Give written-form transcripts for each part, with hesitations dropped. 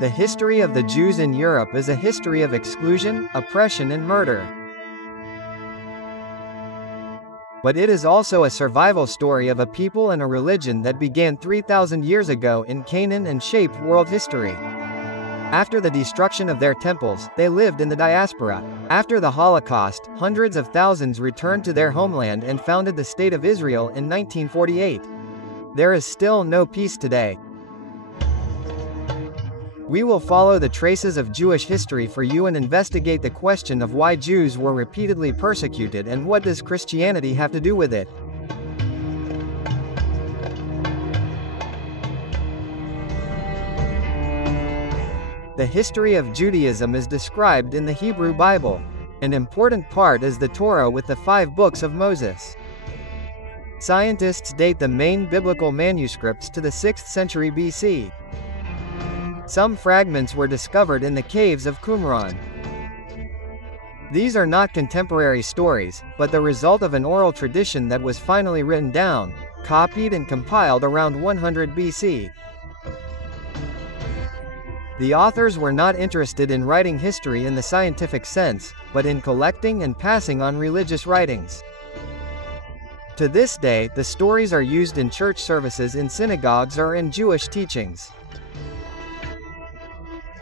The history of the Jews in Europe is a history of exclusion, oppression and murder. But it is also a survival story of a people and a religion that began 3,000 years ago in Canaan and shaped world history. After the destruction of their temples, they lived in the diaspora. After the Holocaust, hundreds of thousands returned to their homeland and founded the State of Israel in 1948. There is still no peace today. We will follow the traces of Jewish history for you and investigate the question of why Jews were repeatedly persecuted and what does Christianity have to do with it. The history of Judaism is described in the Hebrew Bible. An important part is the Torah with the 5 books of Moses. Scientists date the main biblical manuscripts to the 6th century BC. Some fragments were discovered in the caves of Qumran. These are not contemporary stories, but the result of an oral tradition that was finally written down, copied and compiled around 100 BC. The authors were not interested in writing history in the scientific sense, but in collecting and passing on religious writings. To this day, the stories are used in church services in synagogues or in Jewish teachings.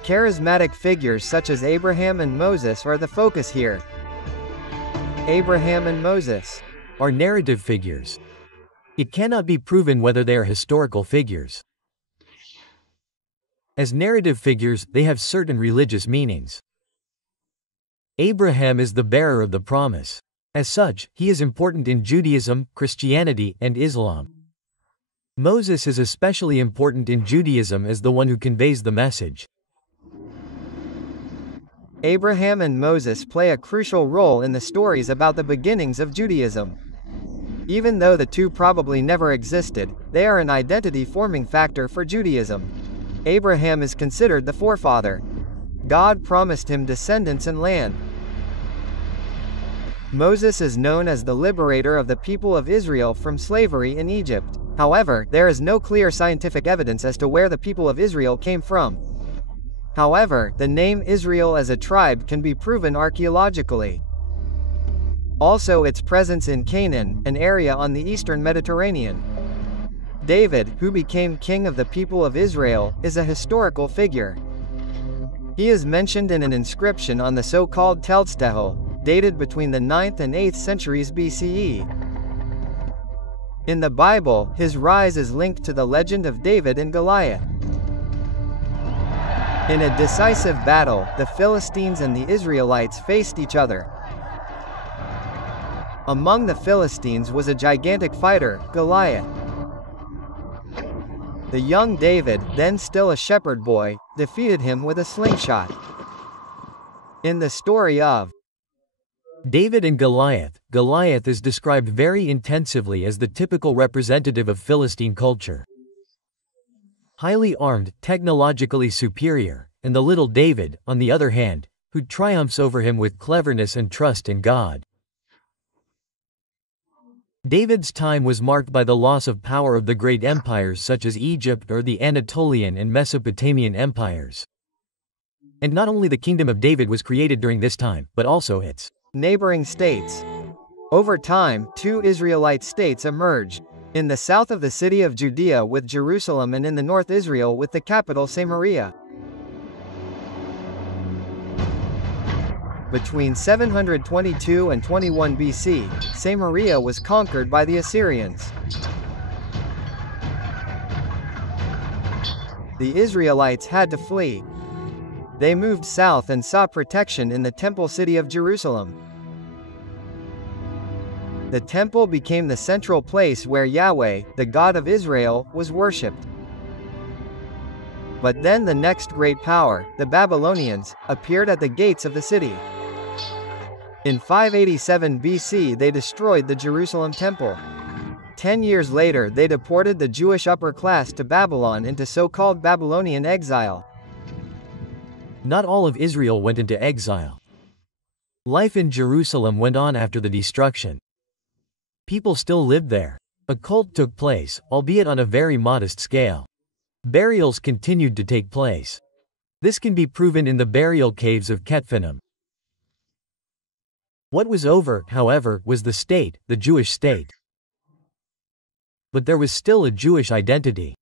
Charismatic figures such as Abraham and Moses are the focus here. Abraham and Moses are narrative figures. It cannot be proven whether they are historical figures. As narrative figures, they have certain religious meanings. Abraham is the bearer of the promise. As such, he is important in Judaism, Christianity, and Islam. Moses is especially important in Judaism as the one who conveys the message. Abraham and Moses play a crucial role in the stories about the beginnings of Judaism. Even though the two probably never existed, they are an identity-forming factor for Judaism. Abraham is considered the forefather. God promised him descendants and land. Moses is known as the liberator of the people of Israel from slavery in Egypt. However, there is no clear scientific evidence as to where the people of Israel came from. However, the name Israel as a tribe can be proven archaeologically. Also, its presence in Canaan, an area on the eastern Mediterranean. David, who became king of the people of Israel, is a historical figure. He is mentioned in an inscription on the so-called Teltztehel, dated between the 9th and 8th centuries BCE. In the Bible, his rise is linked to the legend of David and Goliath. In a decisive battle, the Philistines and the Israelites faced each other. Among the Philistines was a gigantic fighter, Goliath. The young David, then still a shepherd boy, defeated him with a slingshot. In the story of David and Goliath, Goliath is described very intensively as the typical representative of Philistine culture. Highly armed, technologically superior, and the little David, on the other hand, who triumphs over him with cleverness and trust in God. David's time was marked by the loss of power of the great empires such as Egypt or the Anatolian and Mesopotamian empires. And not only the kingdom of David was created during this time, but also its neighboring states. Over time, 2 Israelite states emerged. In the south of the city of Judea with Jerusalem and in the north Israel with the capital Samaria. Between 722 and 21 BC, Samaria was conquered by the Assyrians. The Israelites had to flee. They moved south and sought protection in the temple city of Jerusalem. The temple became the central place where Yahweh, the God of Israel, was worshipped. But then the next great power, the Babylonians, appeared at the gates of the city. In 587 BC they destroyed the Jerusalem temple. 10 years later they deported the Jewish upper class to Babylon into so-called Babylonian exile. Not all of Israel went into exile. Life in Jerusalem went on after the destruction. People still lived there. A cult took place, albeit on a very modest scale. Burials continued to take place. This can be proven in the burial caves of Ketphenem. What was over, however, was the state, the Jewish state. But there was still a Jewish identity.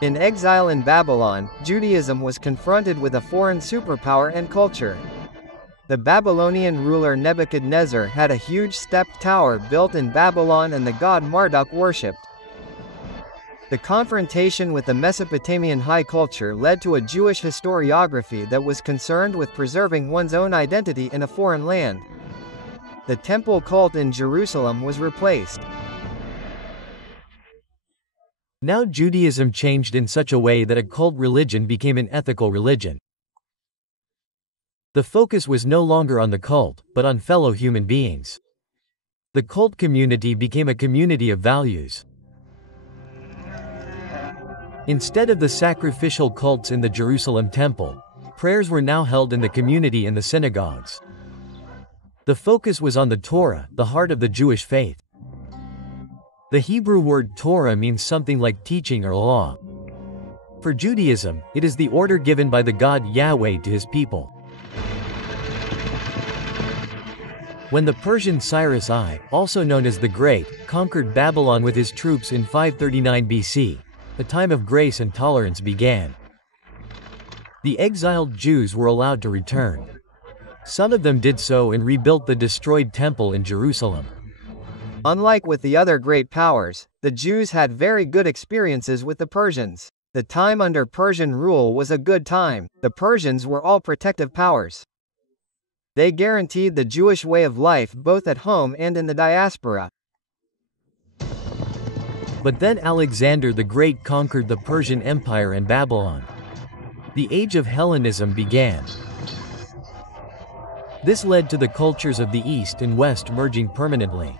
In exile in Babylon, Judaism was confronted with a foreign superpower and culture. The Babylonian ruler Nebuchadnezzar had a huge stepped tower built in Babylon and the god Marduk worshipped. The confrontation with the Mesopotamian high culture led to a Jewish historiography that was concerned with preserving one's own identity in a foreign land. The temple cult in Jerusalem was replaced. Now Judaism changed in such a way that a cult religion became an ethical religion. The focus was no longer on the cult, but on fellow human beings. The cult community became a community of values. Instead of the sacrificial cults in the Jerusalem temple, prayers were now held in the community in the synagogues. The focus was on the Torah, the heart of the Jewish faith. The Hebrew word Torah means something like teaching or law. For Judaism, it is the order given by the God Yahweh to his people. When the Persian Cyrus I, also known as the Great, conquered Babylon with his troops in 539 BC, a time of grace and tolerance began. The exiled Jews were allowed to return. Some of them did so and rebuilt the destroyed temple in Jerusalem. Unlike with the other great powers, the Jews had very good experiences with the Persians. The time under Persian rule was a good time. The Persians were all protective powers. They guaranteed the Jewish way of life both at home and in the diaspora. But then Alexander the Great conquered the Persian Empire and Babylon. The age of Hellenism began. This led to the cultures of the East and West merging permanently.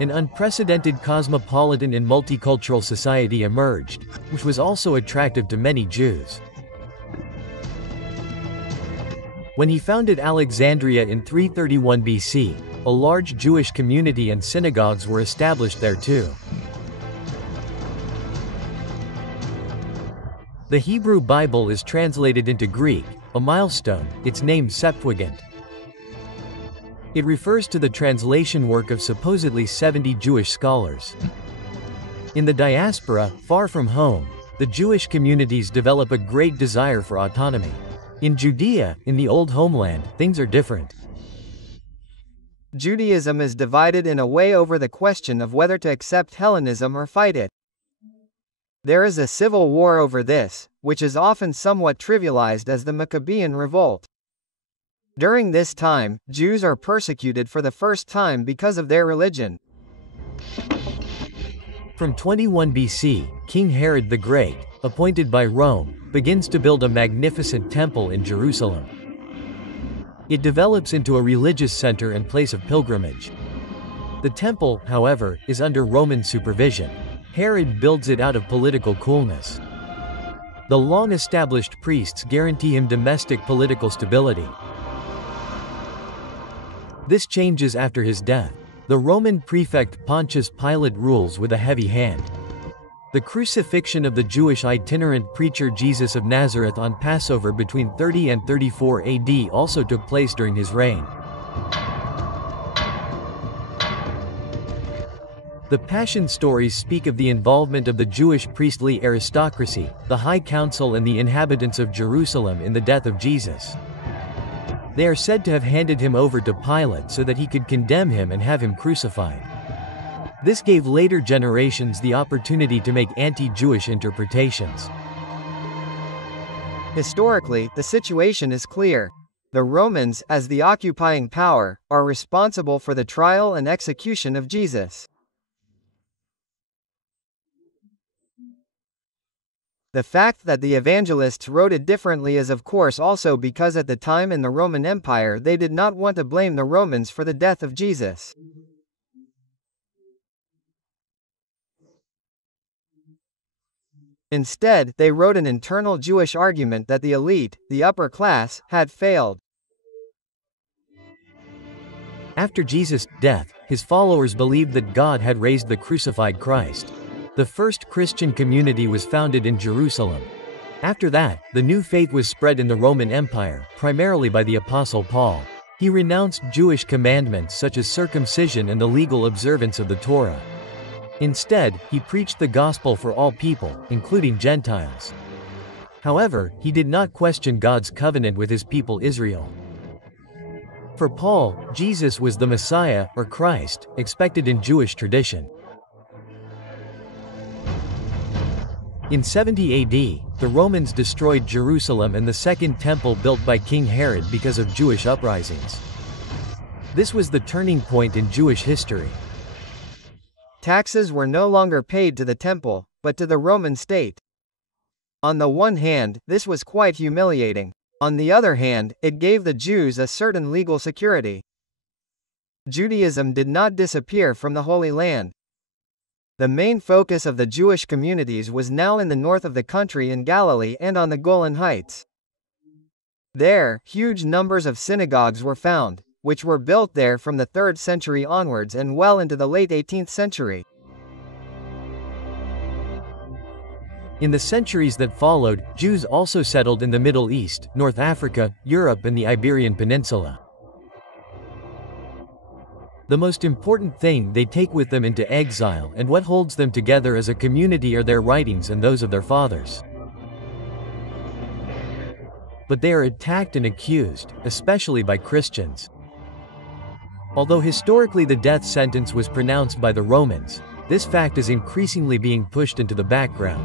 An unprecedented cosmopolitan and multicultural society emerged, which was also attractive to many Jews. When he founded Alexandria in 331 BC, a large Jewish community and synagogues were established there too. The Hebrew Bible is translated into Greek, a milestone, its name Septuagint. It refers to the translation work of supposedly 70 Jewish scholars. In the diaspora, far from home, the Jewish communities develop a great desire for autonomy. In Judea, in the old homeland, things are different. Judaism is divided in a way over the question of whether to accept Hellenism or fight it. There is a civil war over this, which is often somewhat trivialized as the Maccabean revolt. During this time, Jews are persecuted for the first time because of their religion. From 21 BC, King Herod the Great, appointed by Rome, begins to build a magnificent temple in Jerusalem. It develops into a religious center and place of pilgrimage. The temple, however, is under Roman supervision. Herod builds it out of political coolness. The long-established priests guarantee him domestic political stability. This changes after his death. The Roman prefect Pontius Pilate rules with a heavy hand. The crucifixion of the Jewish itinerant preacher Jesus of Nazareth on Passover between 30 and 34 AD also took place during his reign. The Passion stories speak of the involvement of the Jewish priestly aristocracy, the High Council and the inhabitants of Jerusalem in the death of Jesus. They are said to have handed him over to Pilate so that he could condemn him and have him crucified. This gave later generations the opportunity to make anti-Jewish interpretations. Historically, the situation is clear. The Romans, as the occupying power, are responsible for the trial and execution of Jesus. The fact that the evangelists wrote it differently is of course also because at the time in the Roman Empire they did not want to blame the Romans for the death of Jesus. Instead, they wrote an internal Jewish argument that the elite, the upper class, had failed. After Jesus' death, his followers believed that God had raised the crucified Christ. The first Christian community was founded in Jerusalem. After that, the new faith was spread in the Roman Empire, primarily by the Apostle Paul. He renounced Jewish commandments such as circumcision and the legal observance of the Torah. Instead, he preached the gospel for all people, including Gentiles. However, he did not question God's covenant with his people Israel. For Paul, Jesus was the Messiah, or Christ, expected in Jewish tradition. In 70 AD, the Romans destroyed Jerusalem and the Second Temple built by King Herod because of Jewish uprisings. This was the turning point in Jewish history. Taxes were no longer paid to the temple, but to the Roman state. On the one hand, this was quite humiliating. On the other hand, it gave the Jews a certain legal security. Judaism did not disappear from the Holy Land. The main focus of the Jewish communities was now in the north of the country in Galilee and on the Golan Heights. There, huge numbers of synagogues were found, which were built there from the 3rd century onwards and well into the late 18th century. In the centuries that followed, Jews also settled in the Middle East, North Africa, Europe and the Iberian Peninsula. The most important thing they take with them into exile and what holds them together as a community are their writings and those of their fathers. But they are attacked and accused, especially by Christians. Although historically the death sentence was pronounced by the Romans, this fact is increasingly being pushed into the background.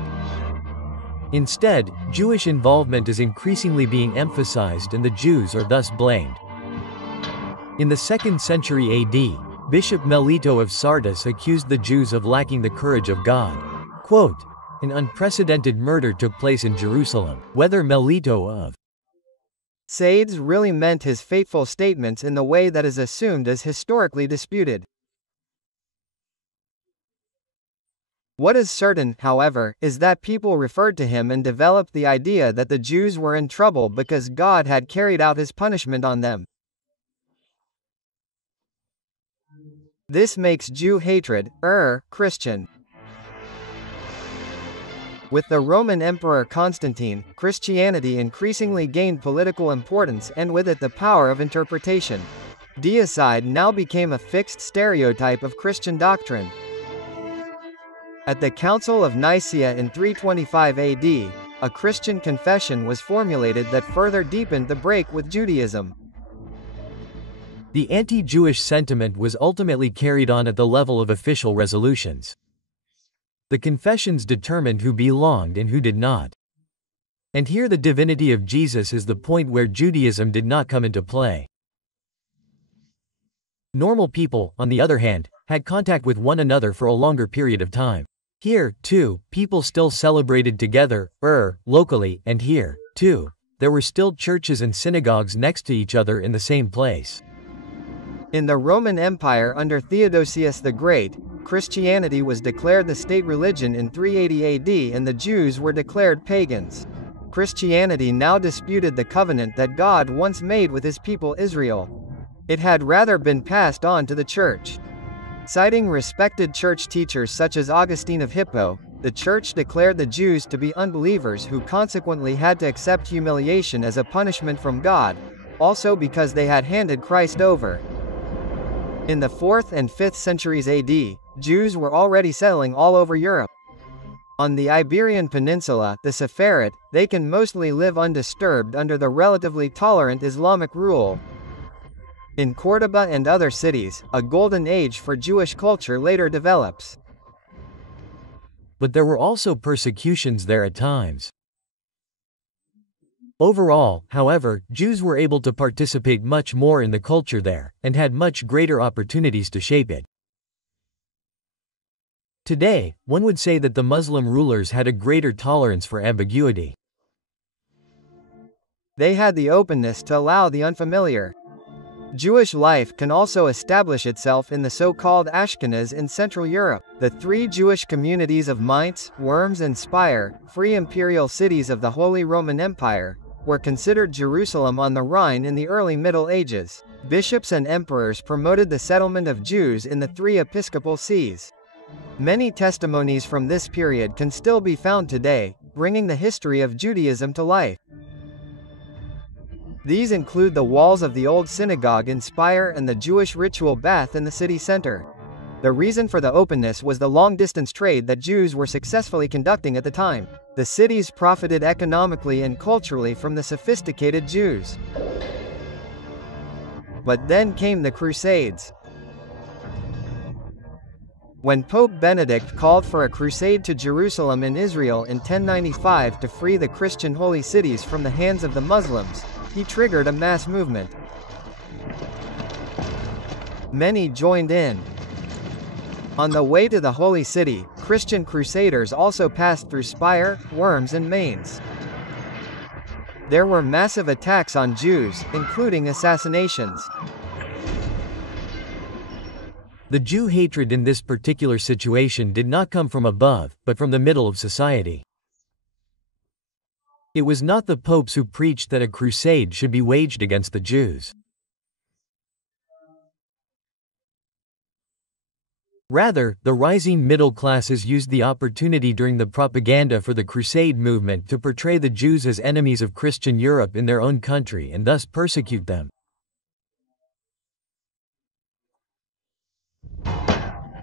Instead, Jewish involvement is increasingly being emphasized and the Jews are thus blamed. In the 2nd century AD, Bishop Melito of Sardis accused the Jews of lacking the courage of God. Quote, "An unprecedented murder took place in Jerusalem." Whether Melito of Sardes really meant his fateful statements in the way that is assumed as historically disputed. What is certain, however, is that people referred to him and developed the idea that the Jews were in trouble because God had carried out his punishment on them. This makes Jew hatred, Christian. With the Roman Emperor Constantine, Christianity increasingly gained political importance and with it the power of interpretation. Deicide now became a fixed stereotype of Christian doctrine. At the Council of Nicaea in 325 AD, a Christian confession was formulated that further deepened the break with Judaism. The anti-Jewish sentiment was ultimately carried on at the level of official resolutions. The confessions determined who belonged and who did not. And here the divinity of Jesus is the point where Judaism did not come into play. Normal people, on the other hand, had contact with one another for a longer period of time. Here, too, people still celebrated together, locally, and here, too, there were still churches and synagogues next to each other in the same place. In the Roman Empire under Theodosius the Great, Christianity was declared the state religion in 380 AD and the Jews were declared pagans. Christianity now disputed the covenant that God once made with his people Israel. It had rather been passed on to the church. Citing respected church teachers such as Augustine of Hippo, the church declared the Jews to be unbelievers who consequently had to accept humiliation as a punishment from God, also because they had handed Christ over. In the 4th and 5th centuries AD, Jews were already settling all over Europe. On the Iberian Peninsula, the Sepharad, they can mostly live undisturbed under the relatively tolerant Islamic rule. In Córdoba and other cities, a golden age for Jewish culture later develops. But there were also persecutions there at times. Overall, however, Jews were able to participate much more in the culture there, and had much greater opportunities to shape it. Today, one would say that the Muslim rulers had a greater tolerance for ambiguity. They had the openness to allow the unfamiliar. Jewish life can also establish itself in the so-called Ashkenaz in Central Europe. The three Jewish communities of Mainz, Worms and Speyer, free imperial cities of the Holy Roman Empire, were considered Jerusalem on the Rhine in the early Middle Ages. Bishops and emperors promoted the settlement of Jews in the three episcopal sees. Many testimonies from this period can still be found today, bringing the history of Judaism to life. These include the walls of the old synagogue in Speyer and the Jewish ritual bath in the city center. The reason for the openness was the long-distance trade that Jews were successfully conducting at the time. The cities profited economically and culturally from the sophisticated Jews. But then came the Crusades. When Pope Benedict called for a crusade to Jerusalem in Israel in 1095 to free the Christian holy cities from the hands of the Muslims, he triggered a mass movement. Many joined in. On the way to the Holy City, Christian crusaders also passed through Speyer, Worms and Mainz. There were massive attacks on Jews, including assassinations. The Jew hatred in this particular situation did not come from above, but from the middle of society. It was not the popes who preached that a crusade should be waged against the Jews. Rather, the rising middle classes used the opportunity during the propaganda for the Crusade movement to portray the Jews as enemies of Christian Europe in their own country and thus persecute them.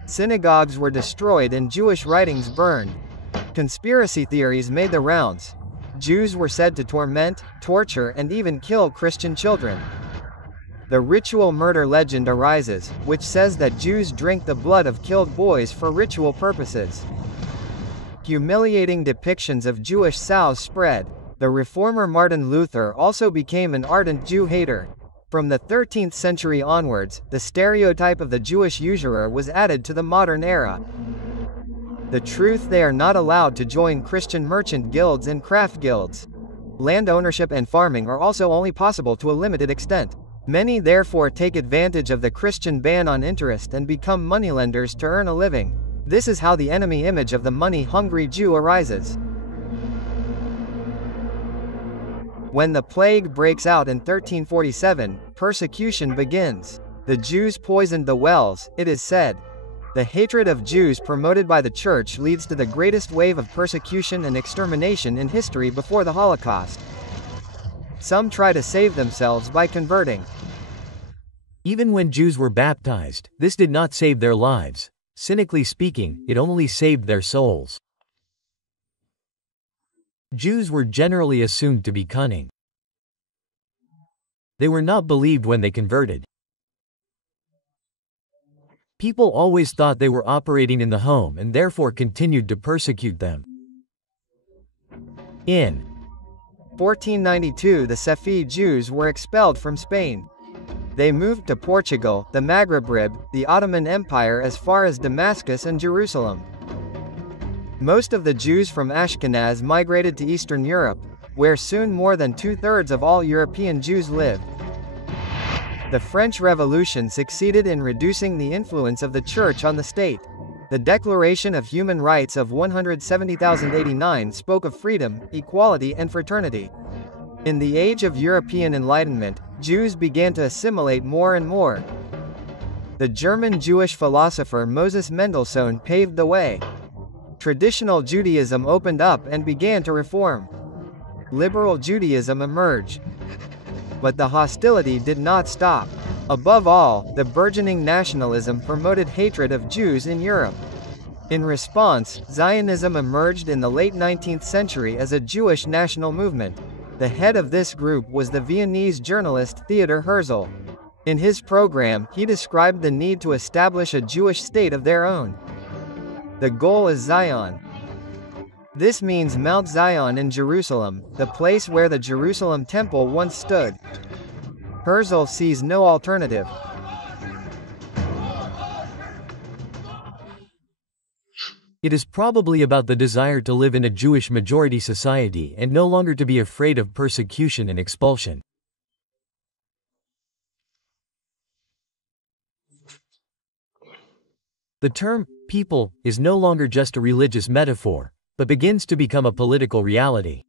Synagogues were destroyed and Jewish writings burned. Conspiracy theories made the rounds. Jews were said to torment, torture, and even kill Christian children. The ritual murder legend arises, which says that Jews drink the blood of killed boys for ritual purposes. Humiliating depictions of Jewish sows spread. The reformer Martin Luther also became an ardent Jew hater. From the 13th century onwards, the stereotype of the Jewish usurer was added to the modern era. The truth: they are not allowed to join Christian merchant guilds and craft guilds. Land ownership and farming are also only possible to a limited extent. Many therefore take advantage of the Christian ban on interest and become moneylenders to earn a living. This is how the enemy image of the money-hungry Jew arises. When the plague breaks out in 1347, persecution begins. The Jews poisoned the wells, it is said. The hatred of Jews promoted by the Church leads to the greatest wave of persecution and extermination in history before the Holocaust. Some try to save themselves by converting. Even when Jews were baptized, this did not save their lives. Cynically speaking, it only saved their souls. Jews were generally assumed to be cunning. They were not believed when they converted. People always thought they were operating in the home and therefore continued to persecute them. In 1492, the Safi Jews were expelled from Spain. They moved to Portugal, the Maghreb, the Ottoman Empire as far as Damascus and Jerusalem. Most of the Jews from Ashkenaz migrated to Eastern Europe, where soon more than two-thirds of all European Jews lived. The French Revolution succeeded in reducing the influence of the Church on the state. The Declaration of Human Rights of 170,089 spoke of freedom, equality, and fraternity. In the age of European Enlightenment, Jews began to assimilate more and more. The German Jewish philosopher Moses Mendelssohn paved the way. Traditional Judaism opened up and began to reform. Liberal Judaism emerged. But the hostility did not stop. Above all, the burgeoning nationalism promoted hatred of Jews in Europe. In response, Zionism emerged in the late 19th century as a Jewish national movement. The head of this group was the Viennese journalist Theodor Herzl. In his program, he described the need to establish a Jewish state of their own. The goal is Zion. This means Mount Zion in Jerusalem, the place where the Jerusalem temple once stood. Herzl sees no alternative. It is probably about the desire to live in a Jewish majority society and no longer to be afraid of persecution and expulsion. The term people is no longer just a religious metaphor, but begins to become a political reality.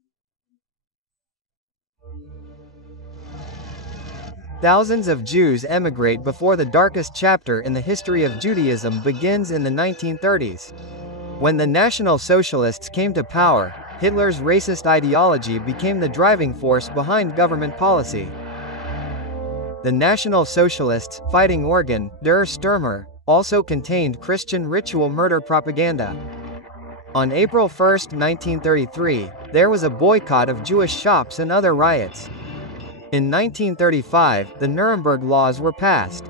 Thousands of Jews emigrate before the darkest chapter in the history of Judaism begins in the 1930s. When the National Socialists came to power, Hitler's racist ideology became the driving force behind government policy. The National Socialists' fighting organ, Der Stürmer, also contained Christian ritual murder propaganda. On April 1, 1933, there was a boycott of Jewish shops and other riots. In 1935, the Nuremberg Laws were passed.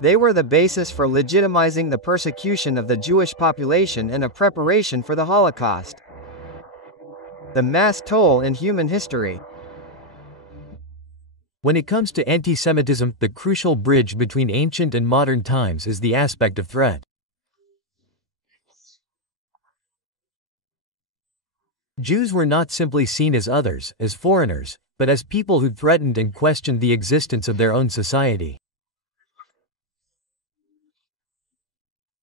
They were the basis for legitimizing the persecution of the Jewish population and a preparation for the Holocaust. The mass toll in human history. When it comes to anti-Semitism, the crucial bridge between ancient and modern times is the aspect of threat. Jews were not simply seen as others, as foreigners, but as people who threatened and questioned the existence of their own society.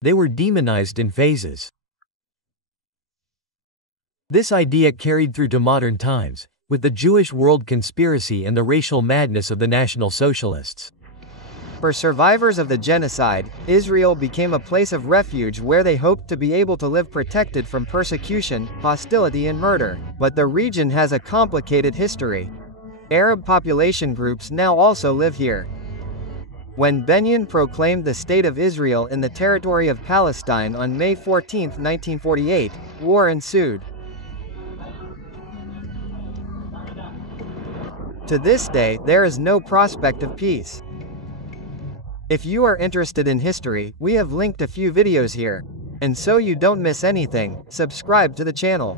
They were demonized in phases. This idea carried through to modern times, with the Jewish world conspiracy and the racial madness of the National Socialists. For survivors of the genocide, Israel became a place of refuge where they hoped to be able to live protected from persecution, hostility and murder. But the region has a complicated history. Arab population groups now also live here. When Benjamin proclaimed the State of Israel in the territory of Palestine on May 14, 1948, war ensued. To this day, there is no prospect of peace. If you are interested in history, we have linked a few videos here. And so you don't miss anything, subscribe to the channel.